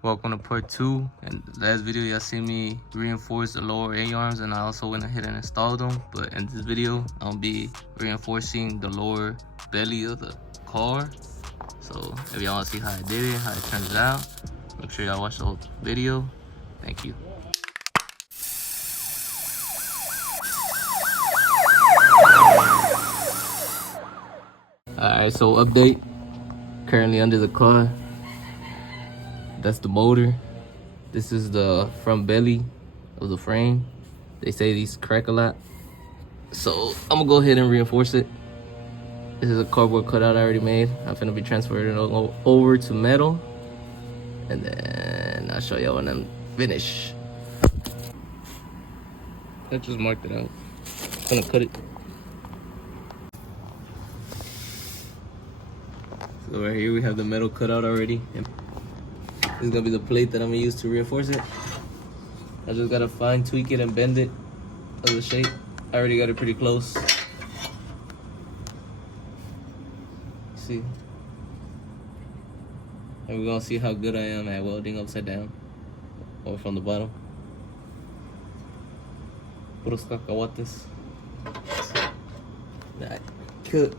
Welcome to part 2. In the last video y'all seen me reinforce the lower A-arms, and I also went ahead and installed them. But in this video I'll be reinforcing the lower belly of the car. So if y'all want to see how I did it, how it turns out, make sure y'all watch the whole video. Thank you. Alright, so update. Currently under the car. That's the motor. This is the front belly of the frame. They say these crack a lot, so I'm gonna go ahead and reinforce it. This is a cardboard cutout I already made. I'm gonna be transferring it over to metal, and then I'll show y'all when I'm finished. I just marked it out. I'm gonna cut it. So right here we have the metal cutout already. This is gonna be the plate that I'm gonna use to reinforce it. I just gotta fine tweak it and bend it of the shape. I already got it pretty close. See? And we're gonna see how good I am at welding upside down or from the bottom. Puros cacahuates. Alright, cut.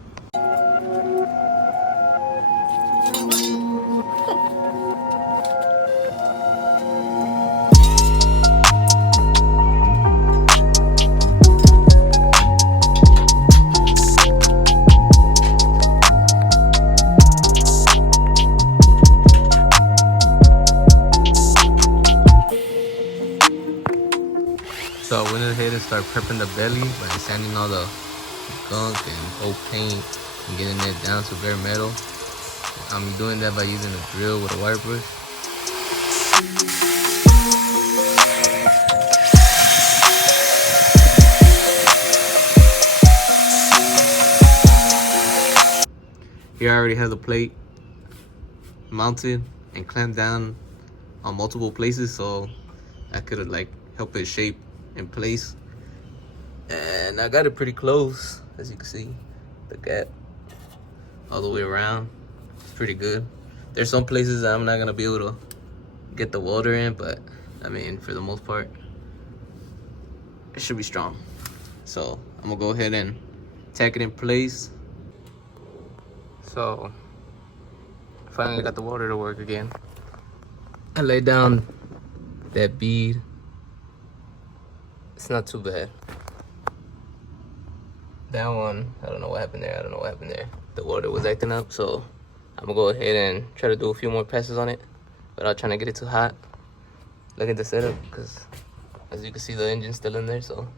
So I went ahead and started prepping the belly by sanding all the gunk and old paint and getting it down to bare metal. I'm doing that by using a drill with a wire brush. Here I already have the plate mounted and clamped down on multiple places, so I could like help it shape in place. And I got it pretty close, as you can see, the gap all the way around. It's pretty good. There's some places that I'm not gonna be able to get the welder in, but I mean, for the most part, it should be strong. So I'm gonna go ahead and tack it in place. So finally got the welder to work again. I laid down that bead. It's not too bad. That one, I don't know what happened there. The welder was acting up, so I'm gonna go ahead and try to do a few more passes on it without trying to get it too hot. Look at the setup, because as you can see, the engine's still in there, so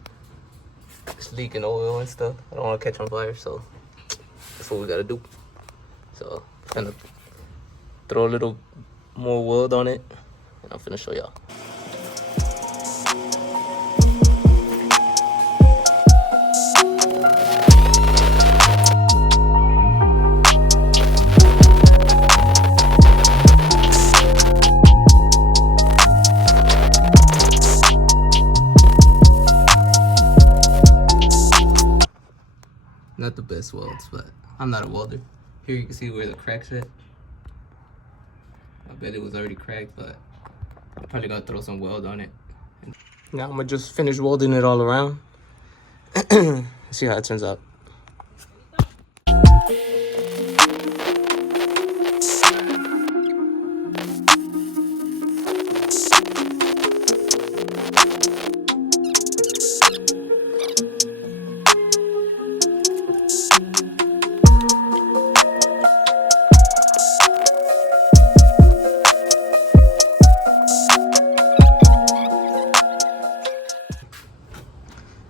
it's leaking oil and stuff. I don't want to catch on fire, so that's what we gotta do. So I'm gonna throw a little more weld on it, and I'm finna show y'all. Not the best welds, but I'm not a welder. Here you can see where the crack's at. I bet it was already cracked, but I probably gotta throw some weld on it. Now I'm gonna just finish welding it all around. See how it turns out.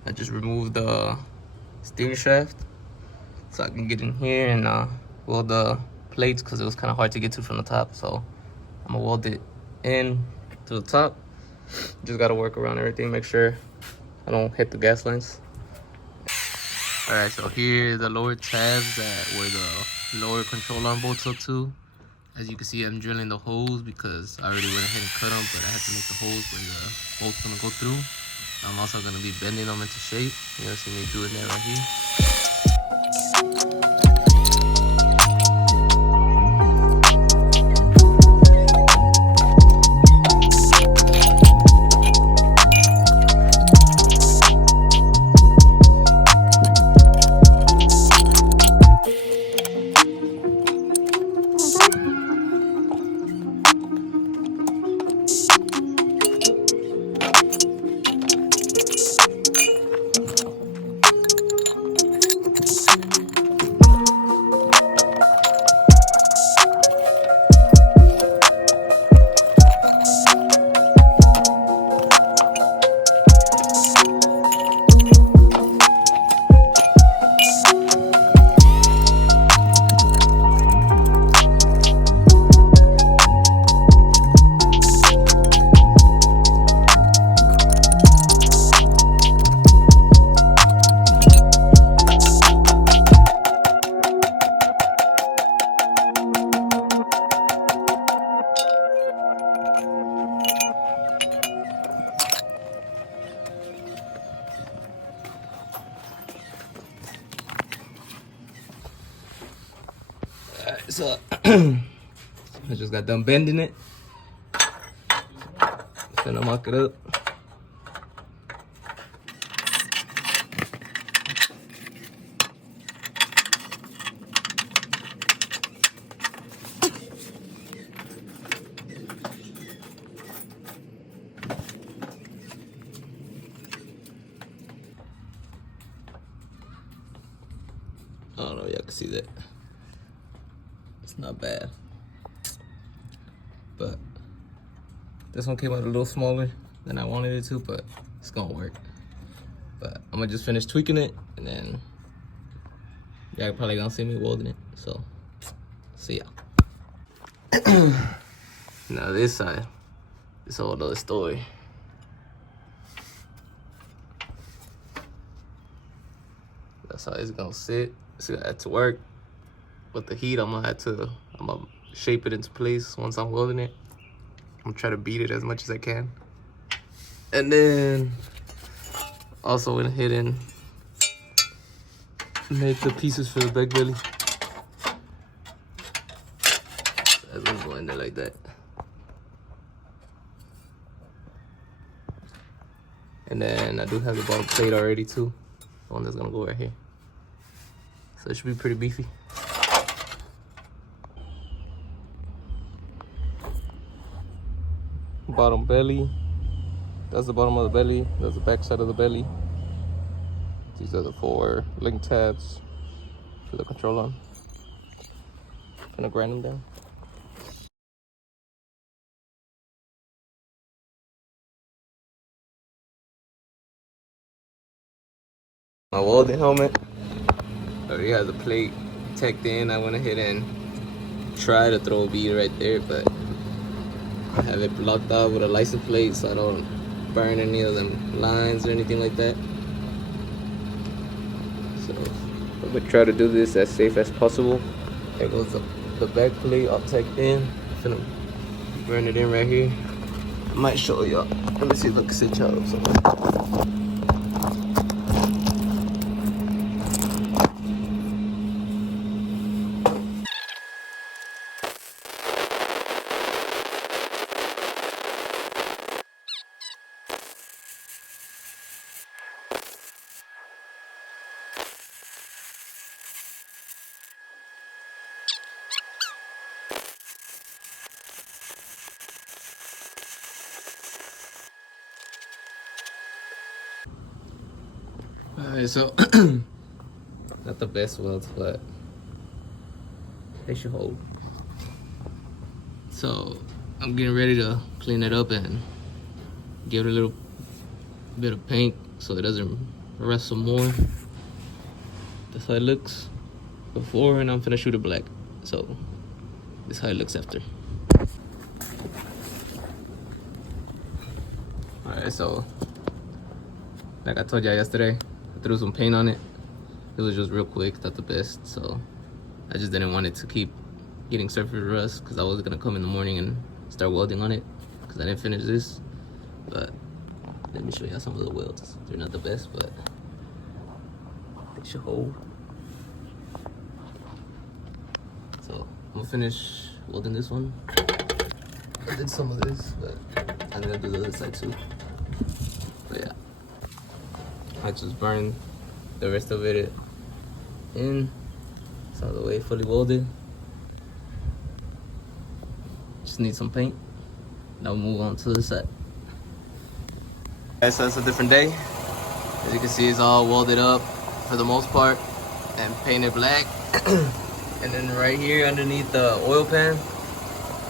I just removed the steering shaft so I can get in here and weld the plates, because it was kind of hard to get to from the top. So I'm gonna weld it in to the top. Just gotta work around everything, make sure I don't hit the gas lines. All right, so here are the lower tabs where the lower control arm bolts up to. As you can see, I'm drilling the holes because I already went ahead and cut them, but I had to make the holes where the bolt's gonna go through. I'm also gonna be bending them into shape. You're gonna see me doing that right here. So I just got done bending it. Finna mock it up. I don't know if y'all can see that. It's not bad. But this one came out a little smaller than I wanted it to, but it's gonna work. But I'm gonna just finish tweaking it, and then y'all probably gonna see me welding it. So, see ya. Now this side, it's a whole other story. That's how it's gonna sit. It's gonna have to work. With the heat, I'm gonna shape it into place once I'm welding it. I'm gonna try to beat it as much as I can. And then also went ahead and make the pieces for the back belly. That's gonna go in there like that. And then I do have the bottom plate already too. The one that's gonna go right here. So it should be pretty beefy. Bottom belly. That's the bottom of the belly. That's the back side of the belly. These are the 4 link tabs for the control arm. Gonna grind them down. My welding helmet already has a plate tacked in. I went ahead and tried to throw a bead right there, but I have it blocked out with a license plate so I don't burn any of them lines or anything like that. So I'm gonna try to do this as safe as possible. There goes the back plate all tacked in. I'm gonna burn it in right here. I might show y'all. Let me see if I can sit y'all up somewhere. Alright, so not the best welds, but they should hold. So I'm getting ready to clean it up and give it a little bit of paint so it doesn't rust some more. That's how it looks before, and I'm finna shoot it black. So this is how it looks after. Alright, so like I told y'all yesterday, I threw some paint on it. It was just real quick, not the best, so I just didn't want it to keep getting surface rust because I was gonna come in the morning and start welding on it because I didn't finish this. But let me show y'all some of the welds. They're not the best, but they should hold. So I'm gonna finish welding this one. I did some of this, but I'm gonna do the other side too. But yeah, I just burned the rest of it in. It's all the way fully welded. Just need some paint. Now we'll move on to the set. Okay, so it's a different day. As you can see, it's all welded up for the most part and painted black. And then right here underneath the oil pan,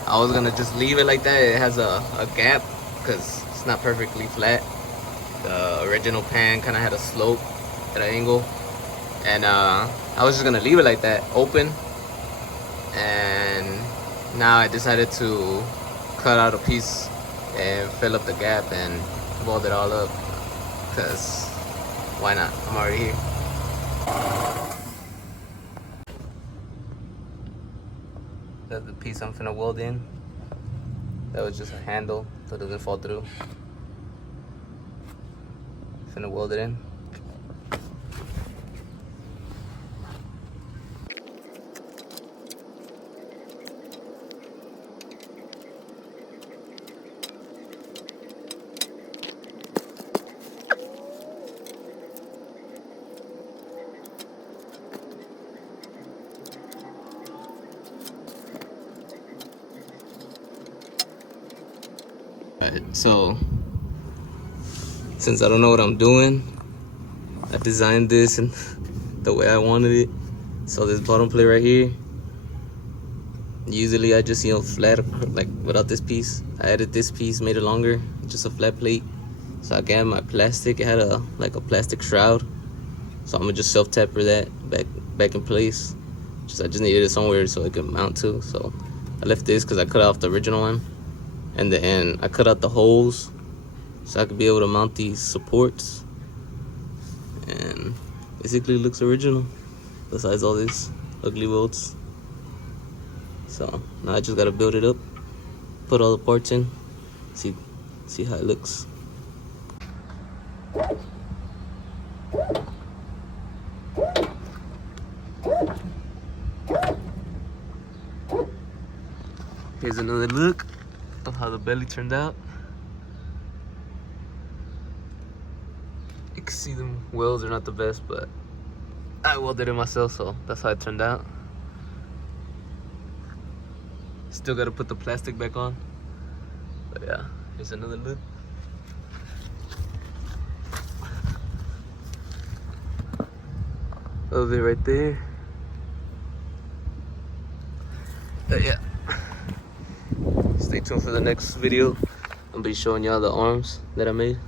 I was gonna just leave it like that. It has a gap because it's not perfectly flat. The original pan kind of had a slope at an angle, and I was just gonna leave it like that, open. And now I decided to cut out a piece and fill up the gap and weld it all up, because why not? I'm already here. That's the piece I'm finna weld in. That was just a handle so it doesn't fall through. Finna weld it in. Alright, so since I don't know what I'm doing, I designed this and the way I wanted it. So this bottom plate right here, usually I just, flat, like without this piece. I added this piece, made it longer, just a flat plate. So I can add my plastic. It had a plastic shroud. So I'm gonna just self-taper that back in place. I just needed it somewhere so it could mount to. So I left this because I cut off the original one. And then I cut out the holes so I could be able to mount these supports. And basically it looks original, besides all these ugly welds. So now I just gotta build it up, put all the parts in, see how it looks. Here's another look of how the belly turned out. You can see them welds are not the best, but I welded it myself, so that's how it turned out. Still gotta put the plastic back on. But yeah, here's another look. Of it right there. But yeah. Stay tuned for the next video. I'll be showing y'all the arms that I made.